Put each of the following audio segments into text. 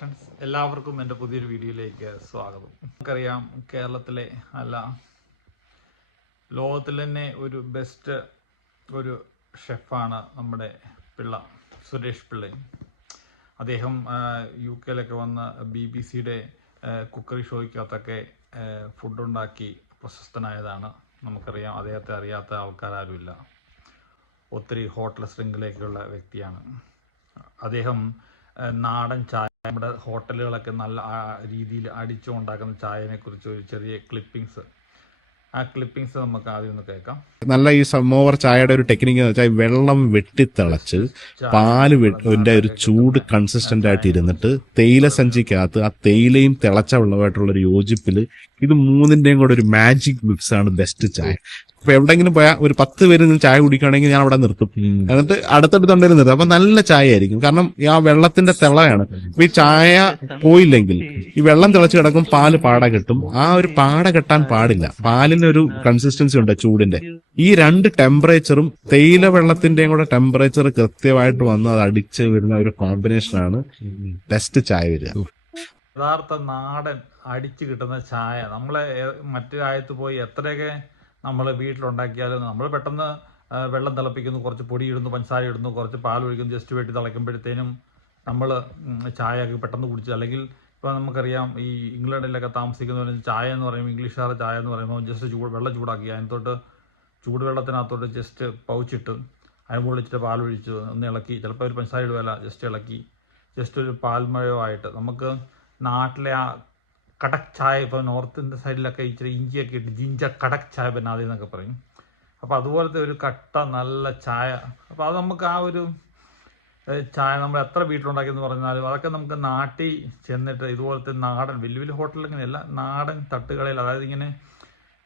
Friends എല്ലാവർക്കും എന്റെ പുതിയൊരു വീഡിയോയിലേക്ക് സ്വാഗതം. നമുക്കറിയാം കേരളത്തിലെ അല്ല ലോകത്തിൽ തന്നെ ഒരു ബെസ്റ്റ് ഒരു ഷെഫാണ് നമ്മുടെ പിള്ള സുരേഷ് പിള്ളയും അദ്ദേഹം യു കെയിലൊക്കെ വന്ന് ബി ബി സിയുടെ കുക്കറി ഷോയ്ക്കകത്തൊക്കെ ഫുഡ് ഉണ്ടാക്കി പ്രശസ്തനായതാണ്. നമുക്കറിയാം അദ്ദേഹത്തെ അറിയാത്ത ആൾക്കാരാരുമില്ല. ഒത്തിരി ഹോട്ടൽ ശൃംഖലയൊക്കെയുള്ള വ്യക്തിയാണ്. അദ്ദേഹം നാടൻ ചായ നമ്മുടെ ഹോട്ടലുകളൊക്കെ നല്ല രീതിയിൽ അടിച്ചു ഉണ്ടാക്കുന്ന ചായനെ കുറിച്ച് ഒരു ചെറിയ ക്ലിപ്പിംഗ്സ് ആ ക്ലിപ്പിംഗ്സ് നമുക്ക് ആദ്യം ഒന്ന് കേൾക്കാം. നല്ല ഈ സമോവർ ചായയുടെ ഒരു ടെക്നിക്ക് എന്ന് വെച്ചാൽ വെള്ളം വെട്ടിത്തിളച്ച് പാൽ ന്റെ ഒരു ചൂട് കൺസിസ്റ്റന്റ് ആയിട്ട് ഇരുന്നിട്ട് തേയില സഞ്ചിക്കകത്ത് ആ തേയിലയും തിളച്ച വെള്ളമായിട്ടുള്ള ഒരു യോജിപ്പിൽ ഇത് മൂന്നിന്റെയും കൂടെ ഒരു മാജിക് മിക്സ് ആണ് ബെസ്റ്റ് ചായ. ഇപ്പൊ എവിടെങ്കിലും പോയാൽ ഒരു പത്ത് പേര് നിന്ന് ചായ കുടിക്കുകയാണെങ്കിൽ ഞാൻ അവിടെ നിർത്തും. എന്നിട്ട് അടുത്തടുത്തുണ്ടെങ്കിൽ നിർത്തും. അപ്പൊ നല്ല ചായ ആയിരിക്കും കാരണം ഈ ആ വെള്ളത്തിന്റെ തിളയാണ്. അപ്പൊ ഈ ചായ പോയില്ലെങ്കിൽ ഈ വെള്ളം തിളച്ച് കിടക്കും പാൽ പാട കെട്ടും. ആ ഒരു പാട കെട്ടാൻ പാടില്ല. പാലിന് ഒരു കൺസിസ്റ്റൻസി ഉണ്ട് ചൂടിന്റെ. ഈ രണ്ട് ടെമ്പറേച്ചറും തേയില വെള്ളത്തിന്റെയും കൂടെ ടെമ്പറേച്ചർ കൃത്യമായിട്ട് വന്ന് അത് അടിച്ച് വരുന്ന ഒരു കോമ്പിനേഷനാണ് ബെസ്റ്റ് ചായ വരിക. യഥാർത്ഥ നാടൻ അടിച്ചു കിട്ടുന്ന ചായ. നമ്മളെ മറ്റു രാജ്യത്ത് പോയി എത്രയൊക്കെ നമ്മൾ വീട്ടിലുണ്ടാക്കിയാലും നമ്മൾ പെട്ടെന്ന് വെള്ളം തിളപ്പിക്കുന്നു കുറച്ച് പൊടി ഇടുന്നു പഞ്ചസാര ഇടുന്നു കുറച്ച് പാൽ ഒഴിക്കുന്നു ജസ്റ്റ് വെട്ടി തിളയ്ക്കുമ്പോഴത്തേനും നമ്മൾ ചായ പെട്ടെന്ന് കുടിച്ച് അല്ലെങ്കിൽ ഇപ്പോൾ നമുക്കറിയാം ഈ ഇംഗ്ലണ്ടിലൊക്കെ താമസിക്കുന്നവർ ചായ എന്ന് പറയുമ്പോൾ ഇംഗ്ലീഷുകാർ ചായ എന്ന് പറയുമ്പോൾ ജസ്റ്റ് ചൂട് വെള്ളം ചൂടാക്കി അതിനകത്തോട്ട് ചൂടുവെള്ളത്തിനകത്തോട്ട് ജസ്റ്റ് പൗച്ചിട്ട് മുകളിൽ പാൽ ഒഴിച്ച് ഒന്ന് ഇളക്കി. ചിലപ്പോൾ ഒരു പഞ്ചസാര ഇടുവല്ല ജസ്റ്റ് ഇളക്കി. ജസ്റ്റ് ഒരു പാൽമഴയോ ആയിട്ട് നമുക്ക് നാട്ടിലെ ആ കടക് ചായ ഇപ്പോൾ നോർത്ത് ഇന്ത്യൻ സൈഡിലൊക്കെ ഇച്ചിരി ഇഞ്ചിയൊക്കെ ഇട്ട് ജിഞ്ചർ കടക് ചായ ബനാദി എന്നൊക്കെ പറയും. അപ്പോൾ അതുപോലത്തെ ഒരു കട്ട നല്ല ചായ. അപ്പോൾ അത് നമുക്ക് ആ ഒരു ചായ നമ്മൾ എത്ര വീട്ടിലുണ്ടാക്കിയെന്ന് പറഞ്ഞാലും അതൊക്കെ നമുക്ക് നാട്ടിൽ ചെന്നിട്ട് ഇതുപോലത്തെ നാടൻ വലിയ വലിയ ഹോട്ടലിങ്ങനെയല്ല നാടൻ തട്ടുകളിൽ അതായത് ഇങ്ങനെ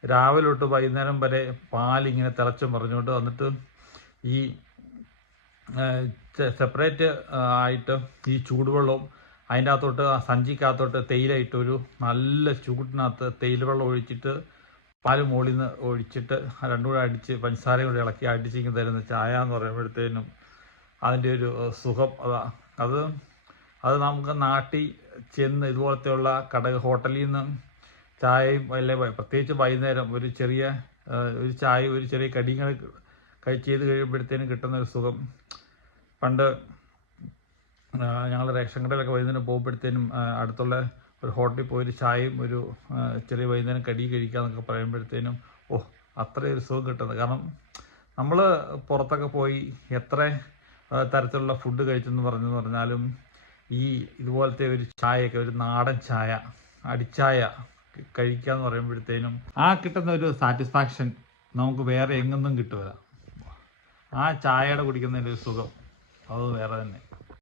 രാവിലെ തൊട്ട് വൈകുന്നേരം വരെ പാലിങ്ങനെ തിളച്ചും പറഞ്ഞുകൊണ്ട് വന്നിട്ട് ഈ സെപ്പറേറ്റ് ആയിട്ട് ഈ ചൂടുവെള്ളവും അതിന്റെ അകത്തോട്ട് സഞ്ചിക്കകത്തോട്ട് തേയില ഇട്ട് ഒരു നല്ല ചൂടിനകത്ത് തേയില വെള്ളം ഒഴിച്ചിട്ട് പാൽ മുകളിൽ നിന്ന് ഒഴിച്ചിട്ട് രണ്ടും കൂടെ അടിച്ച് പഞ്ചസാരയും കൂടെ ഇളക്കി അടിച്ച് ഇങ്ങനെ തരുന്ന ചായ എന്ന് പറയുമ്പോഴത്തേനും അതിന്റെ ഒരു സുഖം അതാ. അത് അത് നമുക്ക് നാട്ടിൽ ചെന്ന് ഇതുപോലത്തെയുള്ള കട ഹോട്ടലിൽ നിന്ന് ചായയും അല്ലെങ്കിൽ പ്രത്യേകിച്ച് വൈകുന്നേരം ഒരു ചെറിയ ഒരു ചായ ഒരു ചെറിയ കടിയും കഴിച്ച് കഴി ചെയ്ത് കഴിയുമ്പോഴത്തേനും കിട്ടുന്ന ഒരു സുഖം. പണ്ട് ഞങ്ങൾ റേഷൻ കടയിലൊക്കെ വൈകുന്നേരം പോകുമ്പോഴത്തേനും അടുത്തുള്ള ഒരു ഹോട്ടലിൽ പോയി ഒരു ചായയും ഒരു ചെറിയ വൈകുന്നേരം കടി കഴിക്കാന്നൊക്കെ പറയുമ്പോഴത്തേനും ഓ അത്രയൊരു സുഖം കിട്ടുന്നത്. കാരണം നമ്മൾ പുറത്തൊക്കെ പോയി എത്ര തരത്തിലുള്ള ഫുഡ് കഴിച്ചെന്ന് പറഞ്ഞു പറഞ്ഞാലും ഈ ഇതുപോലത്തെ ഒരു ചായയൊക്കെ ഒരു നാടൻ ചായ അടിച്ചായ കഴിക്കുക എന്ന് പറയുമ്പോഴത്തേനും ആ കിട്ടുന്ന ഒരു സാറ്റിസ്ഫാക്ഷൻ നമുക്ക് വേറെ എങ്ങൊന്നും കിട്ടുക ആ ചായയുടെ കുടിക്കുന്നതിന്റെ ഒരു സുഖം അത് വേറെ തന്നെ.